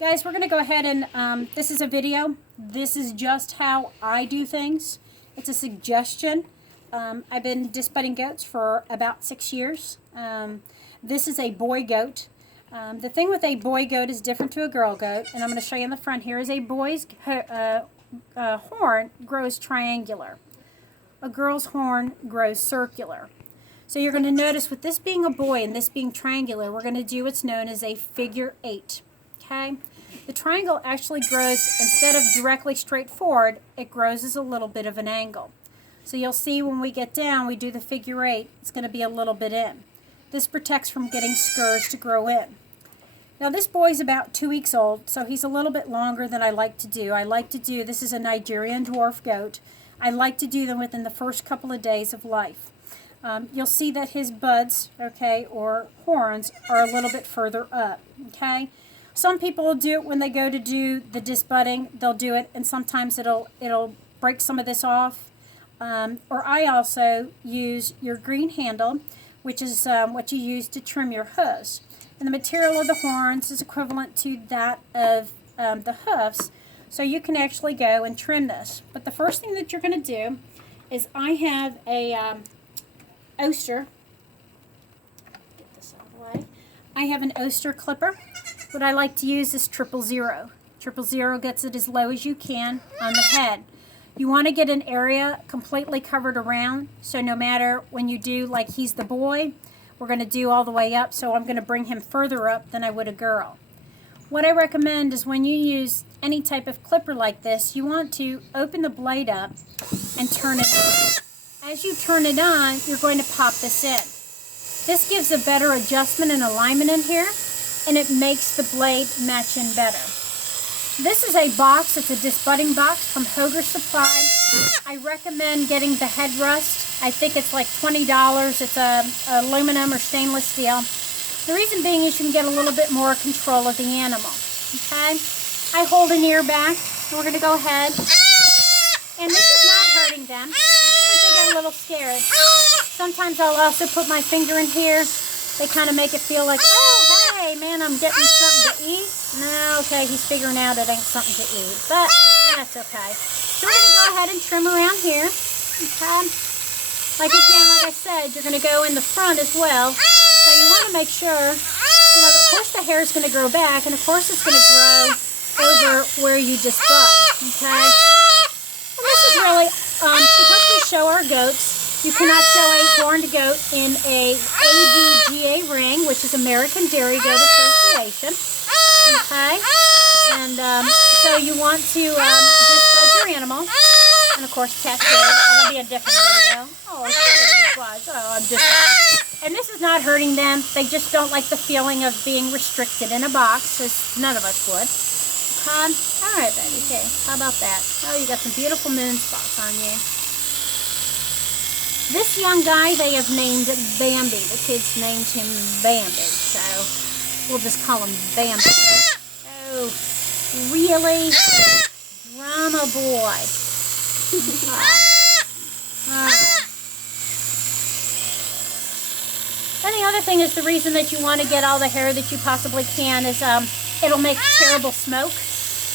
Guys, we're going to go ahead and, this is a video. This is just how I do things. It's a suggestion. I've been disbudding goats for about 6 years. This is a boy goat. The thing with a boy goat is different to a girl goat, and I'm going to show you in the front here is a boy's horn grows triangular. A girl's horn grows circular. So you're going to notice with this being a boy and this being triangular, we're going to do what's known as a figure 8. Okay? The triangle actually grows, instead of directly straight forward, it grows as a little bit of an angle. So you'll see when we get down, we do the figure 8, it's going to be a little bit in. This protects from getting scurs to grow in. Now this boy's about 2 weeks old, so he's a little bit longer than I like to do. This is a Nigerian dwarf goat. I like to do them within the first couple of days of life. You'll see that his buds, okay, or horns, are a little bit further up, okay? Some people will do it when they go to do the disbudding. They'll do it, and sometimes it'll break some of this off. Or I also use your green handle, which is what you use to trim your hooves. And the material of the horns is equivalent to that of the hoofs, so you can actually go and trim this. But the first thing that you're going to do is I have a Oster. Get this out of the way. I have an Oster clipper. What I like to use is 000. 000 gets it as low as you can on the head. You want to get an area completely covered around, so no matter when you do, like he's the boy, we're going to do all the way up, so I'm going to bring him further up than I would a girl. What I recommend is when you use any type of clipper like this, you want to open the blade up and turn it on. As you turn it on, you're going to pop this in. This gives a better adjustment and alignment in here, and it makes the blade match in better. This is a box, it's a disbudding box from Hoger Supply. I recommend getting the headrest. I think it's like $20. It's aluminum or stainless steel. The reason being is you can get a little bit more control of the animal. Okay? I hold an ear back, and we're going to go ahead. And this is not hurting them, but they get a little scared. Sometimes I'll also put my finger in here. They kind of make it feel like, oh, hey, man, I'm getting something to eat. No, okay, he's figuring out it ain't something to eat, but that's okay. So we're going to go ahead and trim around here. Okay? Like I said, you're going to go in the front as well. So you want to make sure, of course the hair is going to grow back, and of course it's going to grow over where you just bud. Okay? And this is really, because we show our goats, you cannot show a horned goat in a ADGA ring, which is American Dairy Goat Association. Okay? And so you want to disbud your animal. And of course, cascade. That'll be a different video. Oh, it was. Oh, I'm just. And this is not hurting them. They just don't like the feeling of being restricted in a box, as none of us would. All right, baby. Okay. How about that? Oh, you got some beautiful moon spots on you. This young guy, they have named Bambi. The kids named him Bambi, so we'll just call him Bambi. Oh, really? Drama boy. And the other thing is the reason that you want to get all the hair that you possibly can is it'll make terrible smoke,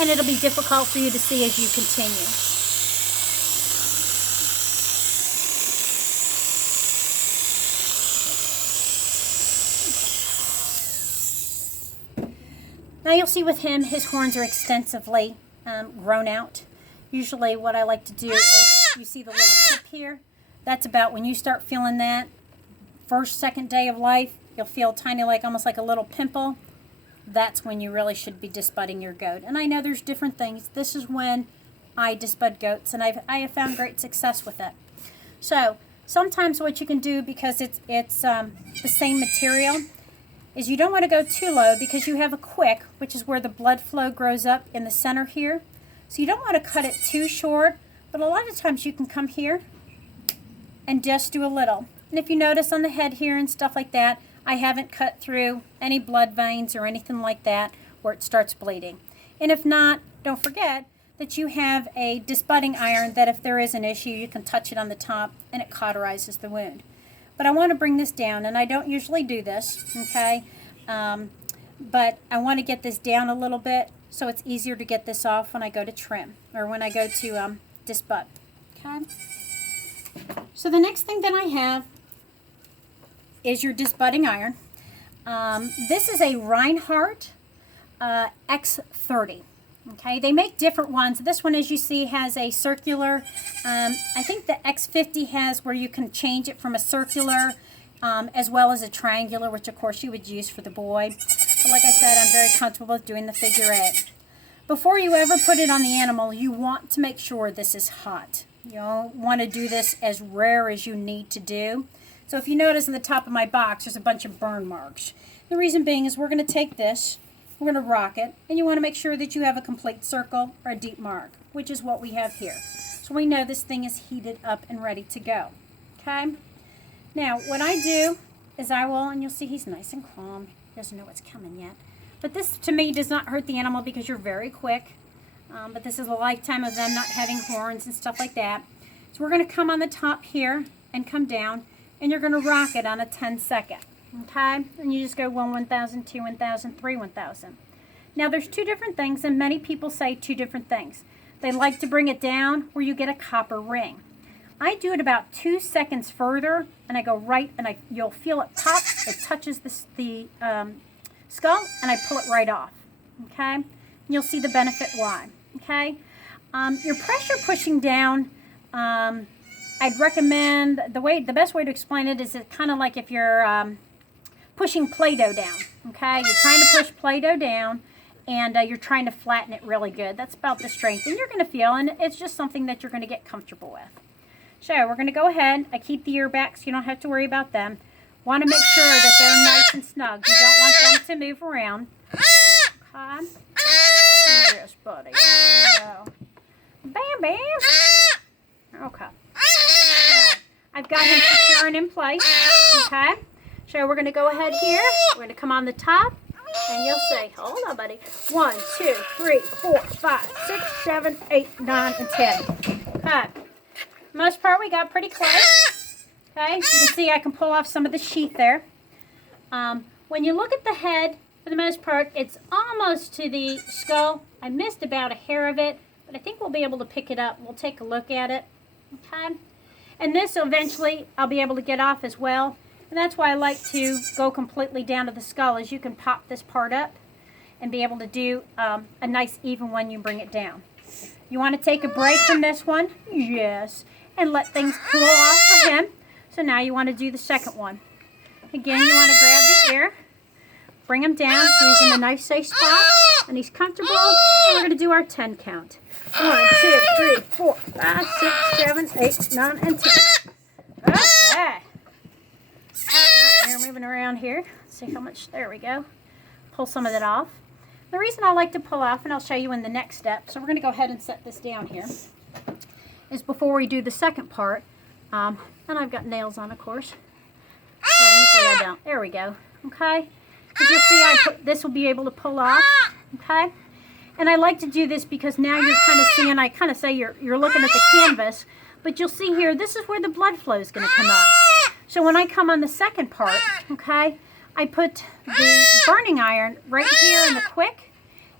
and it'll be difficult for you to see as you continue. Now you'll see with him, his horns are extensively grown out. Usually what I like to do is, you see the little tip here? That's about when you start feeling that first, second day of life, you'll feel tiny, like almost like a little pimple. That's when you really should be disbudding your goat. And I know there's different things. This is when I disbud goats, and I have found great success with it. So sometimes what you can do, because it's the same material, is you don't want to go too low because you have a quick, which is where the blood flow grows up in the center here. So you don't want to cut it too short, but a lot of times you can come here and just do a little. And if you notice on the head here and stuff like that, I haven't cut through any blood veins or anything like that where it starts bleeding. And if not, don't forget that you have a disbudding iron that if there is an issue, you can touch it on the top and it cauterizes the wound. But I want to bring this down, and I don't usually do this, okay? but I want to get this down a little bit so it's easier to get this off when I go to trim or when I go to disbud. Okay. So the next thing that I have is your disbudding iron. This is a Reinhardt X30. Okay, they make different ones. This one, as you see, has a circular. I think the X50 has where you can change it from a circular as well as a triangular, which of course you would use for the boy. But like I said, I'm very comfortable with doing the figure 8. Before you ever put it on the animal, you want to make sure this is hot. You don't want to do this as rare as you need to do. So if you notice in the top of my box, there's a bunch of burn marks. The reason being is we're going to take this, we're going to rock it, and you want to make sure that you have a complete circle or a deep mark, which is what we have here. So we know this thing is heated up and ready to go. Okay? Now, what I do is I will, and you'll see he's nice and calm. He doesn't know what's coming yet. But this, to me, does not hurt the animal because you're very quick. But this is a lifetime of them not having horns and stuff like that. So we're going to come on the top here and come down, and you're going to rock it on a 10-second. Okay? And you just go 1, 1,000, 2, 1,000, 3, 1,000. Now, there's two different things, and many people say two different things. They like to bring it down where you get a copper ring. I do it about 2 seconds further, and I go right, and you'll feel it pop. It touches the skull, and I pull it right off. Okay? And you'll see the benefit why. Okay? Your pressure pushing down, I'd recommend, the best way to explain it is it kind of like if you're pushing Play-Doh down. Okay? You're trying to push Play-Doh down, and you're trying to flatten it really good. That's about the strength, and you're going to feel, and it's just something that you're going to get comfortable with. So we're going to go ahead. I keep the ear back so you don't have to worry about them. Want to make sure that they're nice and snug. You don't want them to move around. Okay? Yes, buddy. Oh, no. Bam, bam. Okay. Right. I've got him securing in place. Okay? So we're going to go ahead here. We're going to come on the top. And you'll say, hold on, buddy. 1, 2, 3, 4, 5, 6, 7, 8, 9, and 10. Okay. Most part we got pretty close. Okay, you can see I can pull off some of the sheath there. When you look at the head, for the most part, it's almost to the skull. I missed about a hair of it, but I think we'll be able to pick it up. We'll take a look at it. Okay, and this eventually I'll be able to get off as well. And that's why I like to go completely down to the skull, as you can pop this part up and be able to do a nice even when you bring it down. You want to take a break from this one? Yes. And let things cool off for him. So now you want to do the second one. Again, you want to grab the ear, bring him down so he's in a nice safe spot, and he's comfortable. And we're going to do our 10 count. 1, 2, 3, 4, 5, 6, 7, 8, 9, and 10. Okay. You're moving around here. Let's see how much. There we go. Pull some of that off. The reason I like to pull off, and I'll show you in the next step, so we're going to go ahead and set this down here, is before we do the second part, and I've got nails on, of course, so usually I don't. There we go. Okay, as you'll see, this will be able to pull off. Okay, and I like to do this because now you're kind of seeing, I kind of say you're looking at the canvas, but you'll see here, this is where the blood flow is going to come up. So when I come on the second part, okay, I put the burning iron right here in the quick,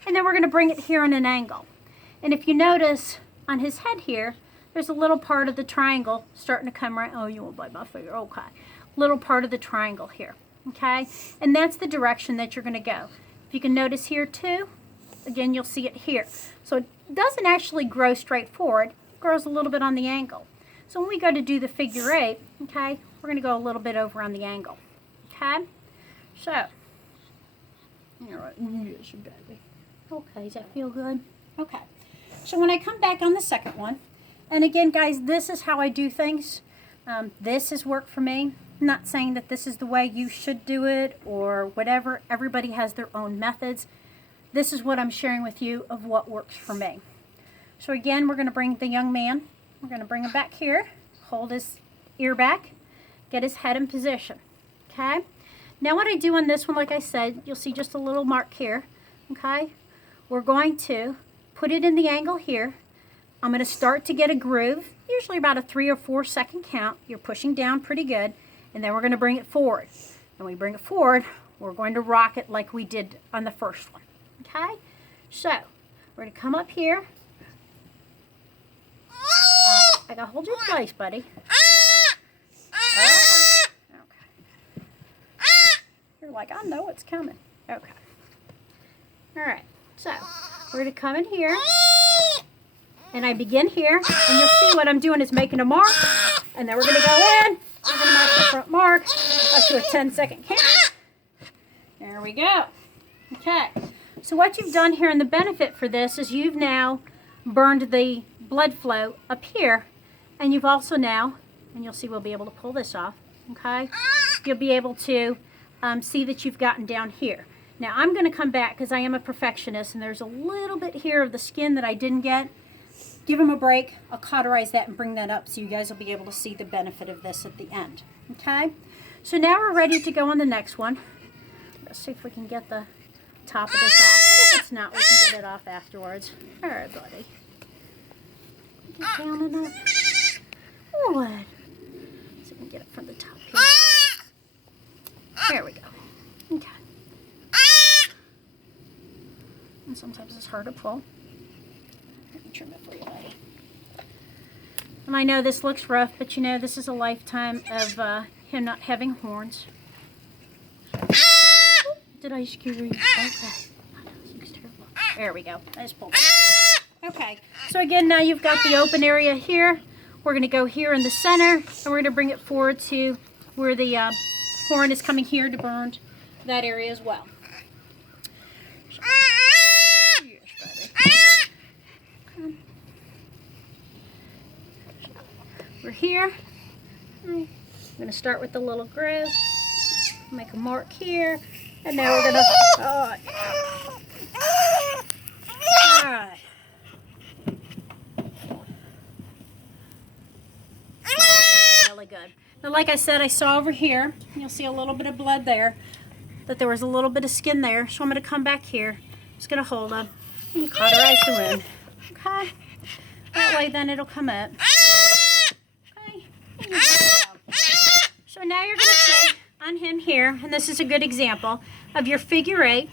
and then we're going to bring it here on an angle. And if you notice on his head here, there's a little part of the triangle starting to come right. Oh, you won't bite my finger. Okay. Little part of the triangle here. Okay. And that's the direction that you're going to go. If you can notice here too, again, you'll see it here. So it doesn't actually grow straight forward. It grows a little bit on the angle. So when we go to do the figure 8, okay, we're going to go a little bit over on the angle. Okay. So, all right. Yes, baby. Okay. Does that feel good? Okay. So when I come back on the second one, and again, guys, this is how I do things. This has worked for me. I'm not saying that this is the way you should do it or whatever. Everybody has their own methods. This is what I'm sharing with you of what works for me. So again, we're going to bring the young man. We're going to bring him back here. Hold his ear back. Get his head in position. Okay? Now what I do on this one, like I said, you'll see just a little mark here. Okay? We're going to put it in the angle here. I'm going to start to get a groove, usually about a 3 or 4 second count. You're pushing down pretty good, and then we're going to bring it forward. And we bring it forward, We're going to rock it like we did on the first one. Okay? So, we're going to come up here. I got to hold you in place, buddy. Okay. You're like, I know it's coming. Okay. Alright, so we're going to come in here. And I begin here. And you'll see what I'm doing is making a mark. And then we're going to go in. We're going to mark the front mark up to a 10-second count. There we go. Okay. So what you've done here, and the benefit for this is you've now burned the blood flow up here. And you've also now, and you'll see we'll be able to pull this off, okay? You'll be able to see that you've gotten down here. Now I'm going to come back because I am a perfectionist and there's a little bit here of the skin that I didn't get. Give them a break. I'll cauterize that and bring that up so you guys will be able to see the benefit of this at the end, okay? So now we're ready to go on the next one. Let's see if we can get the top of this off. But if it's not, we can get it off afterwards. All right, buddy. Get down enough. Good. So we can get it from the top here. There we go. Okay. And sometimes it's hard to pull. Let me trim it for you, buddy. And I know this looks rough, but you know, this is a lifetime of him not having horns. Did I skew you? Okay. This looks terrible. There we go. I just pulled it. Okay. So again, now you've got the open area here. We're going to go here in the center, and we're going to bring it forward to where the horn is coming here to burn that area as well. We're here. I'm going to start with the little groove. Make a mark here, and now we're going to... Oh, yeah. All right. Really good. Now, like I said, I saw over here, you'll see a little bit of blood there, that there was a little bit of skin there. So I'm going to come back here. Just going to hold them and cauterize the wound. Okay? That way then it'll come up. Okay? So now you're going to see on him here, and this is a good example of your figure 8.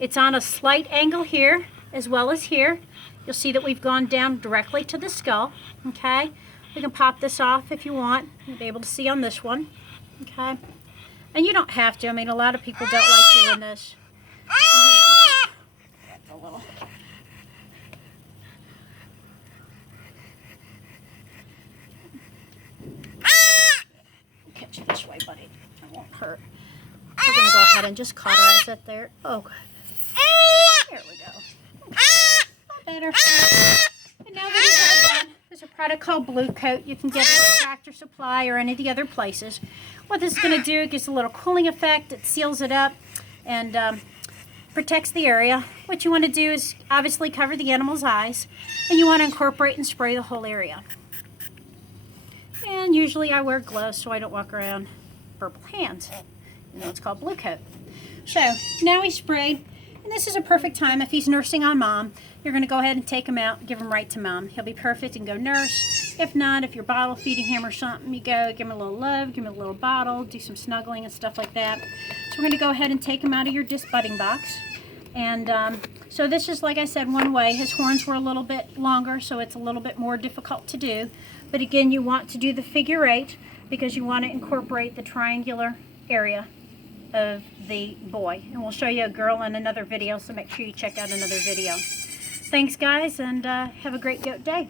It's on a slight angle here as well as here. You'll see that we've gone down directly to the skull. Okay? We can pop this off if you want. You'll be able to see on this one. Okay? And you don't have to. I mean, a lot of people don't like doing this. That's a little. Catch it this way, buddy. It won't hurt. We're going to go ahead and just cauterize it there. Oh, good. There we go. Not better. And now that you have done, there's a product called Blue Coat. You can get it at Tractor Supply or any of the other places. What this is going to do, it gives a little cooling effect. It seals it up and protects the area. What you want to do is obviously cover the animal's eyes, and you want to incorporate and spray the whole area. And usually I wear gloves so I don't walk around purple hands. You know, it's called Blue Coat. So now he's sprayed, and this is a perfect time if he's nursing on mom. You're going to go ahead and take him out, give him right to mom. He'll be perfect and go nurse. If not, if you're bottle feeding him or something, you go give him a little love, give him a little bottle, do some snuggling and stuff like that. So we're going to go ahead and take him out of your Disbudding box. And so this is, like I said, one way. His horns were a little bit longer, so it's a little bit more difficult to do. But again, you want to do the figure 8 because you want to incorporate the triangular area of the boy. And we'll show you a girl in another video, so make sure you check out another video. Thanks, guys, and have a great goat day.